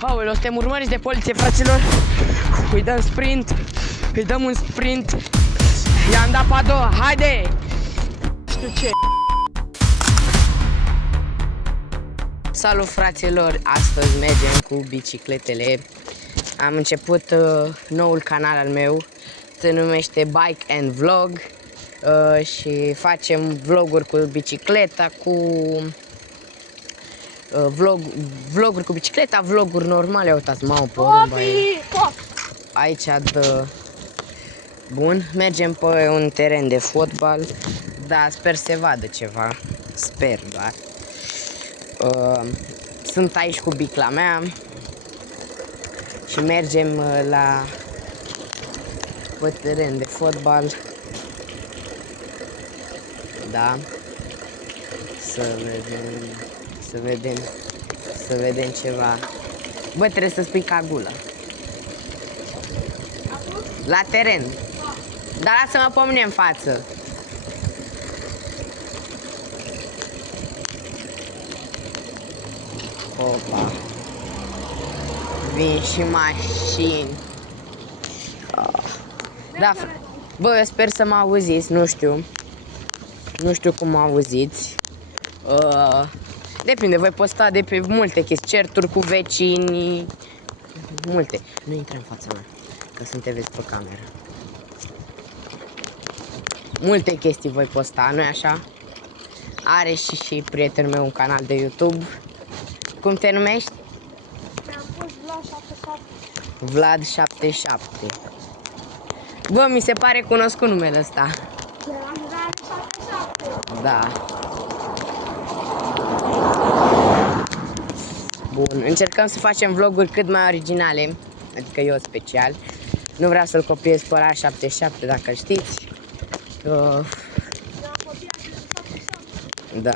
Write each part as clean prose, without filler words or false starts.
Aoleu, suntem urmăriți de poliție, fraților. Îi dăm sprint. Îi dăm un sprint. I-am dat pe a doua. Haide! Știu ce. Salut, fraților. Astăzi mergem cu bicicletele. Am început noul canal al meu. Se numește Bike and Vlog. Și facem vloguri cu bicicleta, cu vloguri cu bicicleta, vloguri normale. Uitați, mă, pe urmă aici. Bun, mergem pe un teren de fotbal, dar sper să se vadă ceva. Sper doar. Sunt aici cu bicla mea și mergem la pe teren de fotbal. Da. Să vedem ceva. Bă, trebuie să spui cagulă. La teren. Dar lasă-mă pe mine în față. Opa. Vin și mașini. Da, bă, eu sper să mă auziți, nu știu. Nu știu cum mă auziți. Depinde, voi posta de pe multe chestii, certuri cu vecinii, multe. Nu intră în fața mea, că să te vezi pe cameră. Multe chestii voi posta, nu-i așa? Are și prietenul meu un canal de YouTube. Cum te numești? Mi-am pus Vlad 77. Bă, mi se pare cunoscut numele ăsta. Da. Bun, încercăm să facem vloguri cât mai originale, adică eu special. Nu vreau să-l copiez pe ăla 77, dacă știți. Da.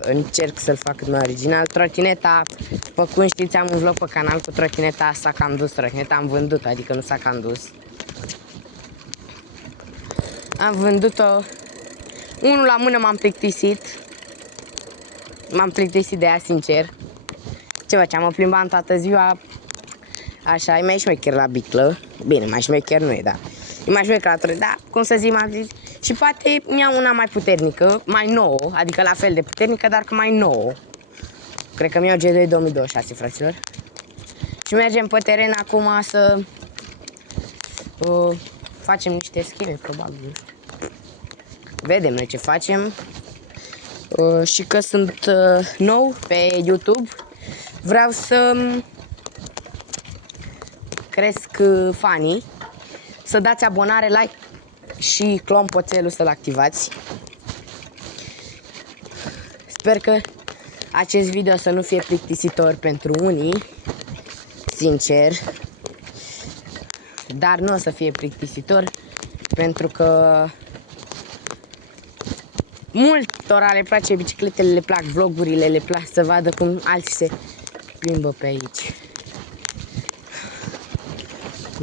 Încerc să-l fac cât mai original. Trotineta, după cum știți, am un vlog pe canal cu trotineta asta, că am dus trotineta, am vândut, adică nu s-a cam dus. Am vândut-o. Unul la mână m-am plictisit. M-am plictisit de ea, sincer. Ce faceam? Mă plimbam toată ziua. Așa, e mai șmecher la biclă. Bine, mai șmecher nu e, da. E mai șmecher la trotineta, da, cum să zic, m-am zis. Și poate mi-am una mai puternică, mai nouă, adică la fel de puternică, dar că mai nouă. Cred că mi-au G2 2026, fraților. Și mergem pe teren acum să facem niște scheme, probabil. Vedem noi ce facem. Și că sunt nou pe YouTube, vreau să cresc fanii, să dați abonare, like și clopoțelul să-l activați. Sper că acest video să nu fie plictisitor pentru unii, sincer, dar nu o să fie plictisitor pentru că multora le place bicicletele, le plac vlogurile, le plac să vadă cum alții se plimbă pe aici.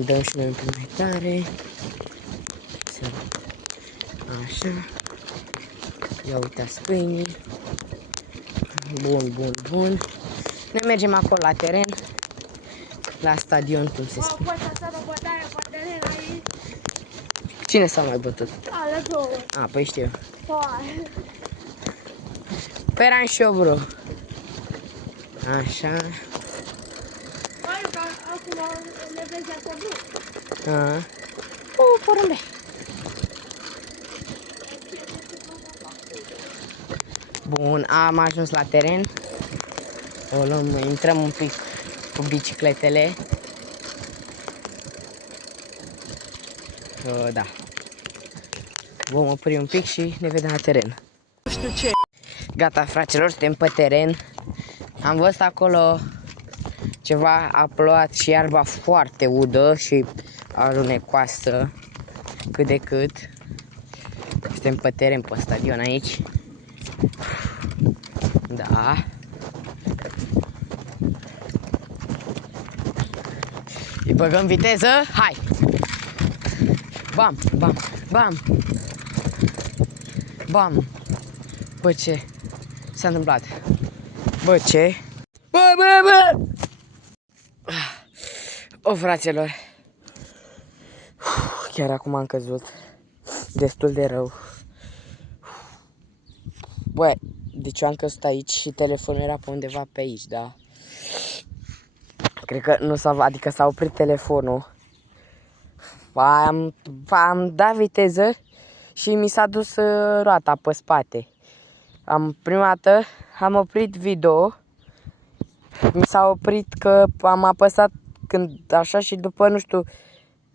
Dăm și noi un pic mai tare. Așa. Ia uitați câinii. Bun. Ne mergem acolo la teren, la stadion, cum se spune. Cine s-a mai bătut? Ale două. A, păi știu. Peran și eu, bro. Așa. Acum ne vezi acolo. Porumbe. Bun, am ajuns la teren. O luăm, intrăm un pic cu bicicletele. Da. Vom opri un pic și ne vedem la teren. Nu știu ce. Gata, fraților, suntem pe teren. Am văzut acolo ceva, a plouat și iarba foarte udă și alunecoasă cât de cât. Suntem pe teren, pe stadion aici. Da. Îi băgăm viteză, hai! Bam, bam, bam! Bam! Bă, ce s-a întâmplat? Bă, ce? Bă, bă! O, fraților. Chiar acum am căzut. Destul de rău. Băi, deci eu am căzut aici și telefonul era pe undeva pe aici, da? Cred că nu s-a, adică s-a oprit telefonul. Am dat viteză și mi s-a dus roata pe spate. Prima dată am oprit video. Mi s-a oprit că am apăsat când așa și după, nu știu,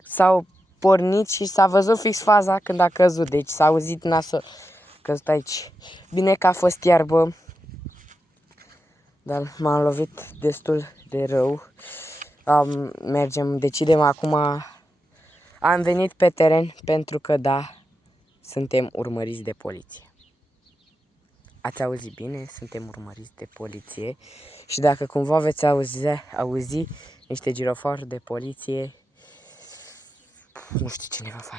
s-au pornit și s-a văzut fix faza când a căzut. Deci s-a auzit nasol. Căzut aici. Bine că a fost iarbă, dar m-am lovit destul de rău. Decidem acum. Am venit pe teren pentru că, da, suntem urmăriți de poliție. Ați auzit bine? Suntem urmăriți de poliție. Și dacă cumva veți auzi niște girofari de poliție, nu știu ce ne va face.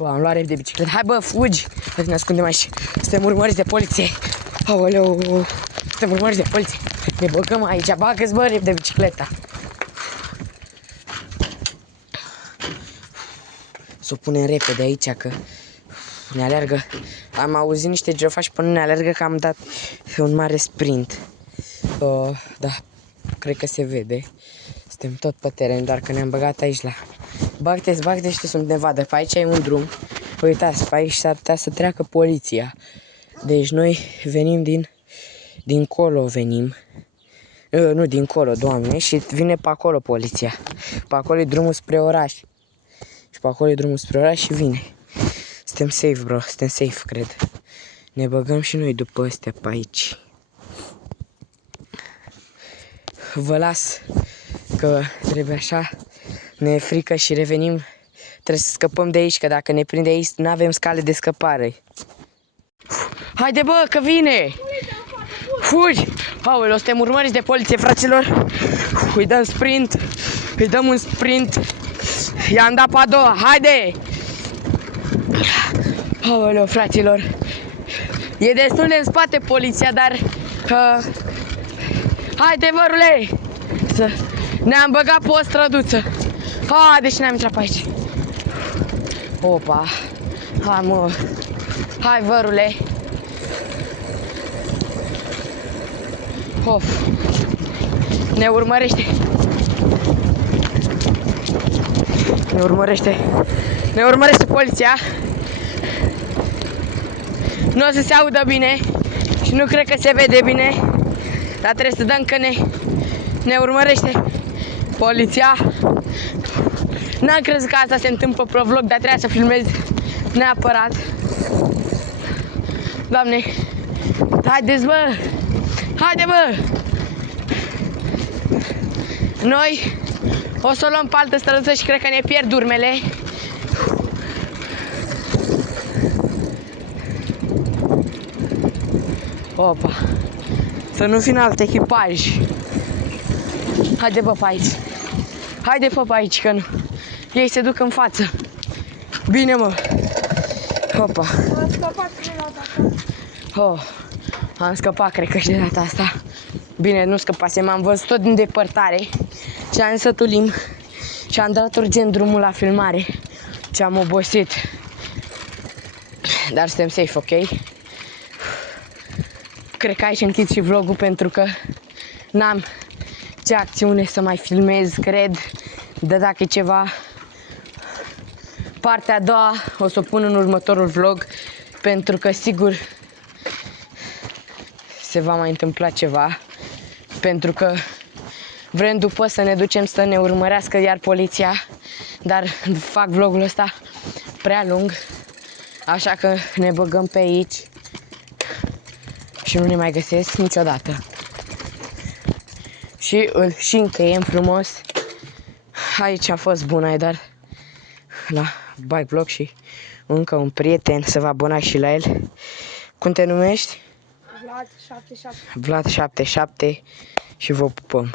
Bă, am luat rep de bicicletă. Hai, bă, fugi! Hai să ne ascundem aici. Suntem urmăriți de poliție. Aoleu, suntem urmăriți de poliție. Ne băgăm aici. Bagă-ți, bă, rep de bicicleta. Să o punem repede aici, că ne alergă. Am auzit niște girofari și până ne alergă că am dat un mare sprint. Da, cred că se vede. Suntem tot pe teren, doar că ne-am băgat aici la... Bag-te și să ne vadă. Pe aici e un drum. Uitați, pe aici s-ar putea să treacă poliția. Deci noi venim dincolo venim. Nu dincolo, Doamne, și vine pe acolo poliția. Pe acolo e drumul spre oraș. Și pe acolo e drumul spre oraș și vine. Suntem safe, bro, suntem safe, cred. Ne băgăm și noi după astea pe aici. Vă las că trebuie așa. Ne e frică și revenim. Trebuie să scăpăm de aici, că dacă ne prinde aici, nu avem scale de scăpare. Haide, bă, că vine! Fugi! Aoleu, suntem urmăriți de poliție, fraților. Îi dăm sprint. Îi dăm un sprint. I-am dat pe a doua. Haide! Aoleu, fraților. E destul de în spate poliția, dar... Haide, vărule! Ne-am băgat pe o străduță. Deci ne-am intrat pe aici. Opa! Hai, mă! Hai, vărule! Of! Ne urmărește! Ne urmărește poliția! Nu o să se audă bine și nu cred că se vede bine, dar trebuie să dăm că ne urmărește poliția. N-am crezut că asta se întâmplă pe vlog, dar trebuia să filmez neapărat. Doamne, haideți, bă! Haide, bă! Noi o să o luăm pe altă străduță și cred că ne pierd urmele. Opa! Să nu fi în alt echipaj. Haide, bă, pe aici. Haide, bă, pe aici, că nu. Ei se duc în față. Bine, mă. Opa. Am scăpat de data asta. Am scăpat, cred că și de data asta. Bine, nu scăpasem, am văzut tot din depărtare. Și am să tulim. Și am dat urgent drumul la filmare. Și am obosit. Dar suntem safe, ok? Cred că aici închid și vlogul pentru că n-am ce acțiune să mai filmez, cred. De dacă e ceva, partea a doua o să o pun în următorul vlog, pentru că sigur se va mai întâmpla ceva, pentru că vrem după să ne ducem să ne urmărească iar poliția, dar fac vlogul ăsta prea lung, așa că ne băgăm pe aici și nu ne mai găsesc niciodată. Și îl și încheiem frumos. Aici a fost Bunaidar la bike vlog și încă un prieten, să vă abonați și la el. Cum te numești? Vlad 77. Vlad 77 și vă pupăm.